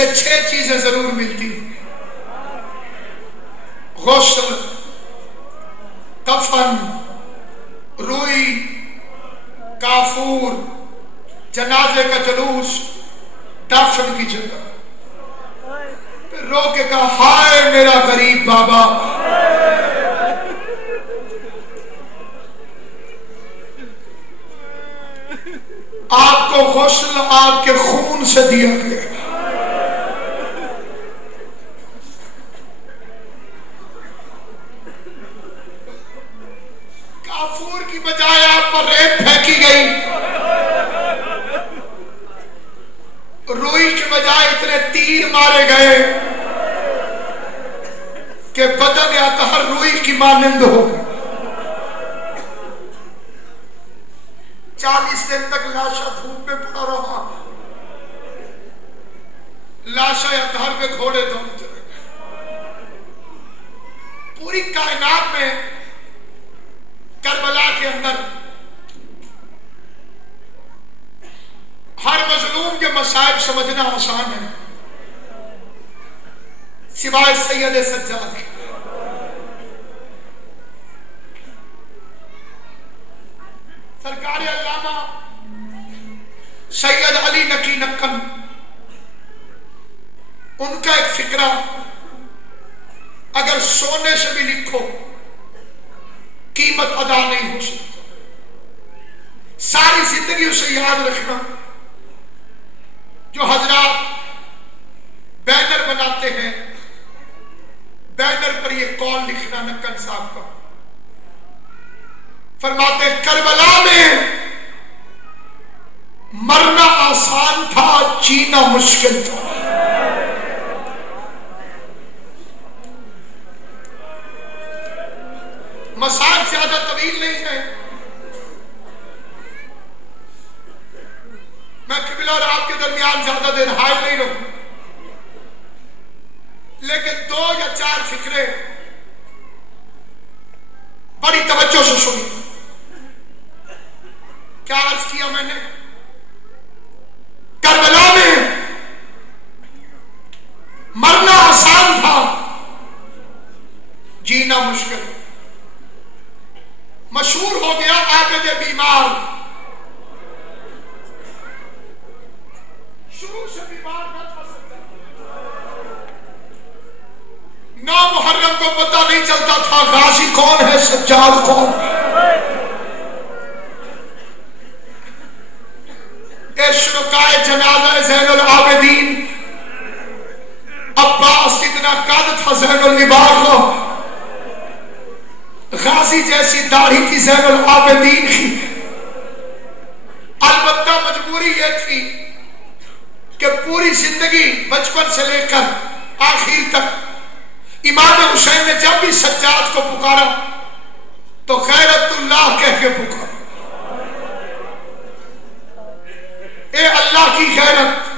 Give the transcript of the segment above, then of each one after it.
اسے 6 چیزیں ضرور ملتی ہیں: غسل، کفن، روئی، کافور، جنازے کا جلوس، دفن کی جگہ۔ پھر رو کے کہا ہائے میرا غریب بابا، آپ کو غسل آپ کے خون سے دیا گیا، کافور کی بجائے آپ پر ریت پھینکی گئی، روئی کے بجائے اتنے تیر مارے گئے کہ بدن اطہر روئی کی مانند ہو گئی۔ 40 دن تک لاشا دھوپ میں پڑا رہا، لاشا اطہر پہ گھوڑے دوڑتے رہے۔ پوری کائنات میں کربلا کے اندر ہر مظلوم کے مصائب سمجھنا آسان ہے سوائے سید سجاد کے۔ سرکار علامہ سید علی نقی نقن، ان کا ایک فکرہ اگر سونے سے بھی لکھو قیمت ادا نہیں ہو سکتا، ساری زندگی اسے یاد رکھنا۔ جو حضرات بینر بناتے ہیں، بینر پر یہ قول لکھنا نقن صاحب کا، فرماتے ہیں کربلا میں مرنا آسان تھا، جینا مشکل تھا۔ مسائل زیادہ طویل نہیں ہے، میں قبلہ اور آپ کے درمیان زیادہ دیر حائل نہیں رہوں، لیکن 2 یا 4 فکرے بڑی توجہ سے سنی۔ کیا عرض کیا میں نے؟ کربلا میں مرنا آسان تھا، جینا مشکل۔ مشہور ہو گیا عابد بیمار، شروع سے بیمار نہ تھا سکتا، 9 محرم کو پتہ نہیں چلتا تھا غازی کون ہے، سجاد کون ہے۔ شرکائے جنازہ زین العابدین، عباس کتنا قد تھا زین العباد کو، غازی جیسی داڑھی تھی زین العابدین کی۔ البتہ مجبوری یہ تھی کہ پوری زندگی بچپن سے لے کر آخر تک امام حسین نے جب بھی سجاد کو پکارا تو غیرت اللہ کہہ کے پکارا، اے اللہ کی غیرت۔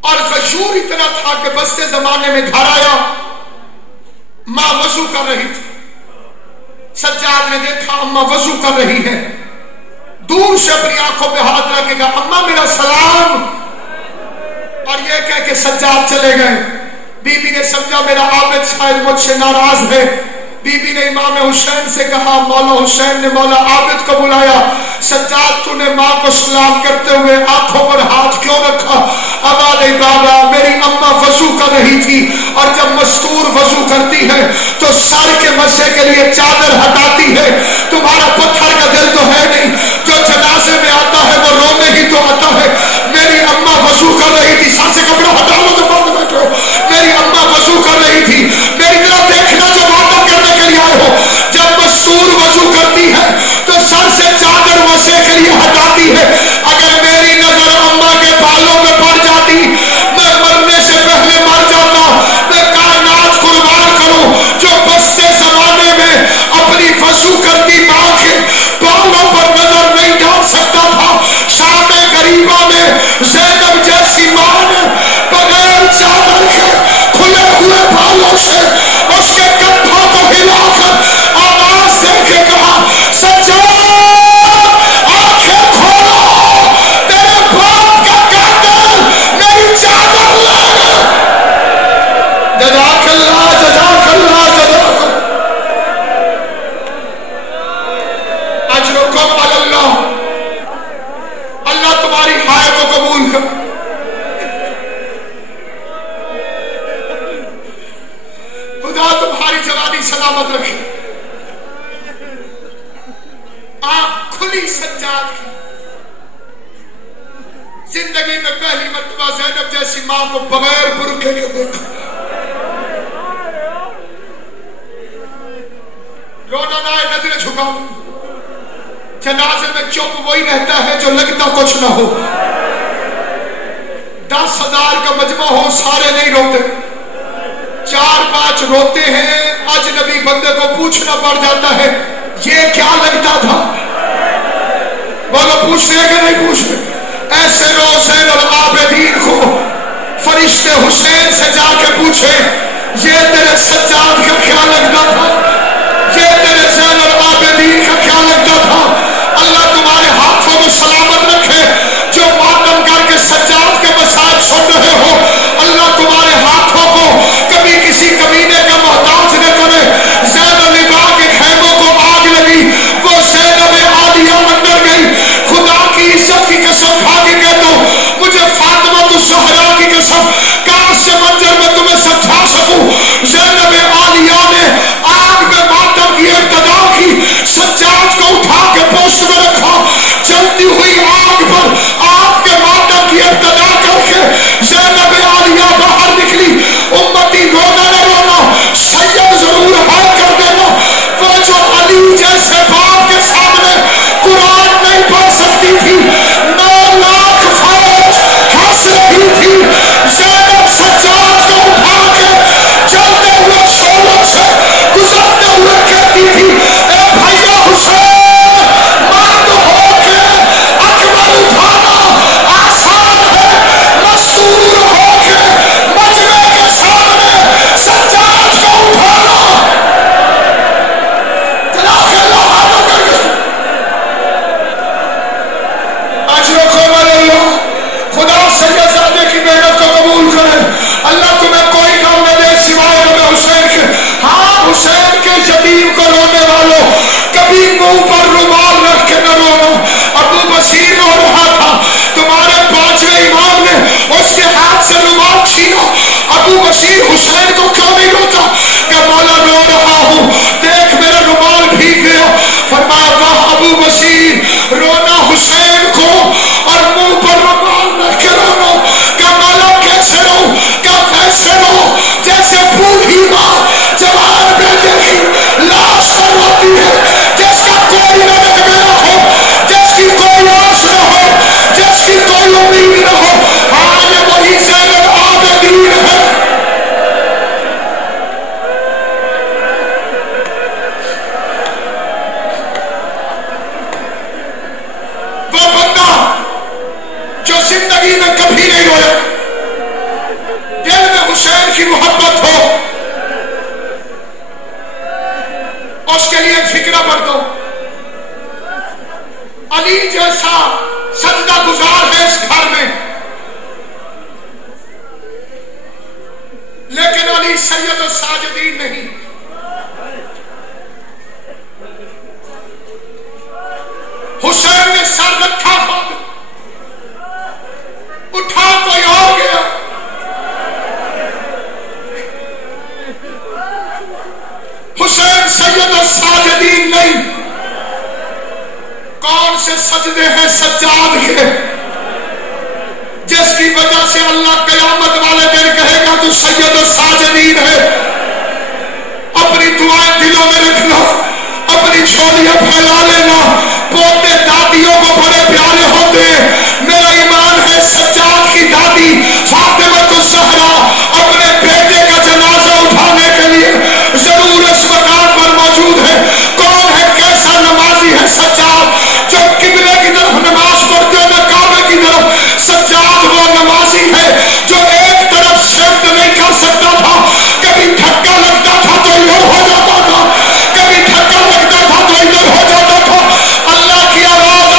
اور غشور اتنا تھا کہ بستے زمانے میں گھر آیا، ماں وضو کر رہی تھی، سجاد نے دیکھا اماں وضو کر رہی ہے، دور سے اپنی آنکھوں پہ ہاتھ رکھ کے کہا اماں میرا سلام، اور یہ کہہ کے سجاد چلے گئے۔ بی بی نے سمجھا میرا عابد شاید مجھ سے ناراض ہے، بی بی نے امام حسین سے کہا، مولا حسین نے مولا عابد کو بلایا، سجاد تو نے ماں کو سلام کرتے ہوئے آنکھوں پر ہاتھ کیوں رکھا؟ ابا نہیں بابا، میری اماں وضو کر رہی تھی، اور جب مستور وضو کرتی ہے تو سر کے مسے کے لیے چادر ہٹاتی ہے، تمہارا پتھر کا دل تو ہے نہیں، جو جنازے میں آتا ہے وہ رونے ہی تو آتا ہے۔ میری اماں وضو کر رہی تھی، سر سے کپڑا ہٹا لو تو بعد بیٹھو، میری اماں وضو کر رہی تھی، میری طرف دیکھنا جو ماتم کرنے کے لیے آئے ہو، جب مستور وضو کرتی ہے تو سر سے چادر مسے کے لیے ہٹاتی ہے۔ اگر میری نظر اماں کے بالوں میں پڑ جاتی، میں مرنے سے پہلے مر جاتا۔ میں کائنات قربان کروں جو بستے زمانے میں اپنی وضو کرتی ماں کے بالوں پر سجاد کی زندگی میں پہلی مرتبہ زینب جیسی ماں کو بغیر برقعے کے دیکھا. رونا نہ آئے, نظریں جھکا لوں. جنازے میں چپ وہی رہتا ہے جو لگتا کچھ نہ ہو. 10,000 کا مجمع ہو سارے نہیں روتے, 4-5 روتے ہیں. اجنبی بندے کو پوچھنا پڑ جاتا ہے یہ کیا لگتا تھا. بولو پوچھتے ہیں کہ نہیں پوچھتے؟ ایسے رو حسین العابدین کو فرشتے حسین سے جا کے پوچھے یہ تیرے سجاد کا کیا لگتا تھا, یہ تیرے زین العابدین کا کیا لگتا تھا. اللہ تمہارے ہاتھوں کو سلامت رکھے جو ماتم کر کے سجاد کے مسائل سن رہے ہو. اللہ تمہارے ہاتھوں کو کبھی کسی کمینے کا محتاج نہ کرے. زین العبا کے خیموں کو آگ لگی, وہ زینب عالیہ اندر گئی. خدا کی عزت کی قسم کھا کے کہتا ہوں مجھے فاطمہ الزہرا کی قسم کاش سے منظر میں تمہیں سمجھا سکوں. زینب عالیہ نے آگ میں ماتم کی ابتدا کی, سجاد کو اٹھا کے پوسٹ میں رکھا, جلتی ہوئی آگ پر آگ کے ماتم کی ابتدا کر کے زینب عالیہ باہر نکلی. امتی رونا نہ رونا, سید ضرور ہے کر دینا. وہ جو علی جیسے باپ کے سامنے قرآن نہیں پڑھ سکتی تھی, 9 لاکھ فوج ہنس رہی تھی, زینب سجاد کو اٹھا کے چلتے ہوئے شعلوں سے گزرتے ہوئے کہتی تھی اے بھیا حسین مرد ہو کے اکبر اٹھانا آسان ہے, مستور ہو کے مجمع کے سامنے سجاد کو اٹھانا تلاخ اللہ کر کے. اجر کو اللہ خدا سیدزادے کی محنت کو قبول کرے. اللہ تمہیں کوئی کام نہ دے سوائے غم حسین کے. ہاں حسین کے یتیم کو رونے والوں کبھی منہ پر رومال رکھ کے نہ رونا. ابو بصیر رو رہا تھا, تمہارے 5ویں امام نے اس کے ہاتھ سے رومال چھینا. ابو بصیر حسین کو کیوں نہیں روتا کہ مولا رو رہا ہوں دیکھ میرا رومال بھیگ گیا. فرمایا واہ ابو بصیر رونا حسین کو اور منہ پر رومال رکھ کے رونا کہ مولا کیسے رو, کہ ویسے رو جیسے بوڑھی ماں جوان بیٹے کی لاش پر روتی ہے, جس کا کوئی رنگ نہ ہو, جس کی کوئی آس نہ ہو, جس کی کوئی امید نہ ہو. ہاں یہ وہی زین العابدین ہے. وہ بندہ جو زندگی میں کبھی نہیں رویا, دل میں حسین کی محبت ہو, اس کے لیے فکرہ پڑھ دو. علی جیسا سجدہ گزار ہے اس گھر میں, لیکن علی سید الساجدین نہیں. حسین نے سر رکھا اٹھا کوئی اور گیا. حسین سید الساجدین نہیں. کون سے سجدے ہیں سجاد کے جس کی وجہ سے اللہ قیامت والے دن کہے گا تو سید الساجدین ہے. اپنی دعائیں دلوں میں رکھنا, اپنی جھولیاں پھیلا لینا. پوتے دادیوں کو بڑے پیارے ہوتے ہیں. میرا ایمان ہے سجاد کی دادی فاطمہ الزہرا اپنے بیٹے کا جنازہ اٹھانے کے لیے ضرور اس مقام پر موجود ہے. کون ہے کیسا نمازی ہے سجاد جو قبلے کی طرف نماز پڑھتے ہوئے کعبے کی طرف. سجاد وہ نمازی ہے جو ایک طرف شفٹ نہیں کر سکتا تھا, کبھی دھکا لگتا تھا تو ادھر ہو جاتا تھا, کبھی دھکا لگتا تھا تو ادھر ہو جاتا تھا. اللہ کی آواز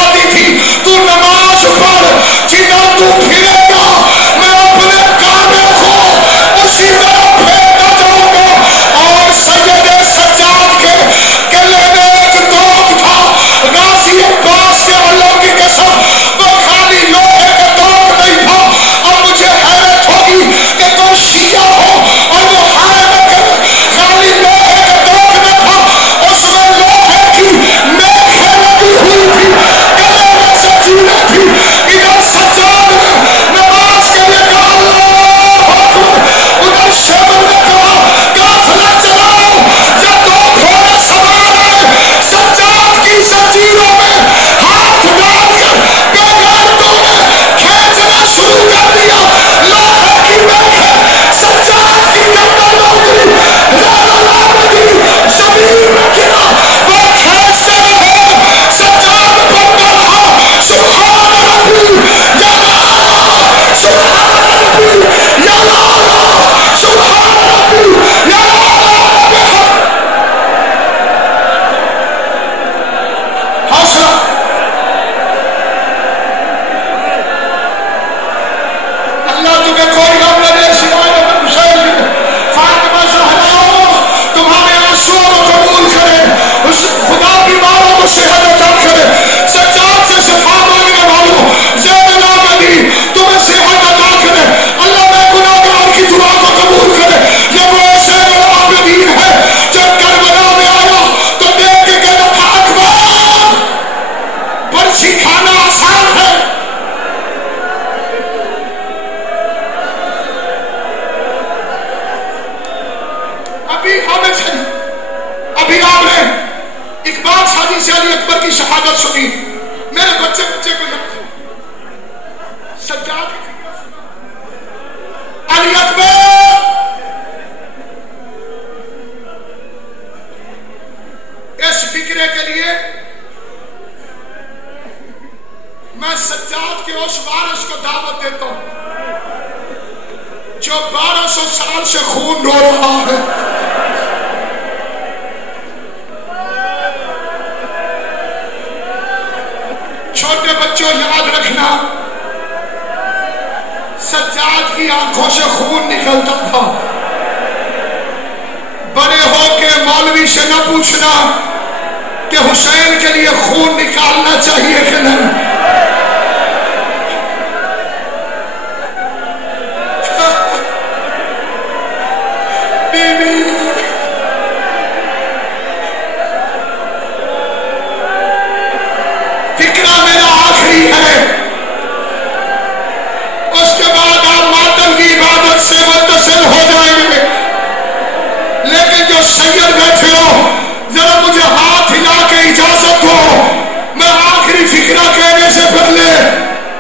میں سجاد کے اس وارث کو دعوت دیتا ہوں جو 1200 سال سے خون ڈو رہا ہے. چھوٹے بچوں یاد رکھنا، سجاد کی آنکھوں سے خون نکلتا تھا. بڑے ہو کے مولوی سے نہ پوچھنا کہ حسین کے لیے خون نکالنا چاہیے کہ نہیں. فکرہ میرا آخری ہے، اس کے بعد آپ ماتم کی عبادت سے متصل ہو جائیں گے. لیکن جو سید بیٹھے ہو، ذرا مجھے ہاتھ ہلا کے اجازت دو، میں آخری فکرہ کہنے سے پہلے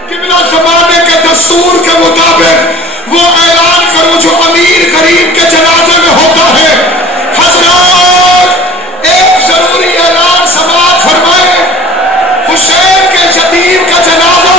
قبلہ زمانے کے دستور کے مطابق وہ اعلان کروں جو امیر غریب کے جنازے میں ہوتا ہے. حضرات ایک ضروری اعلان سماعت فرمائے، حسین کے یتیم کا جنازہ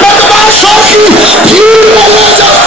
بدماشوں کی بھیڑ میں لے جا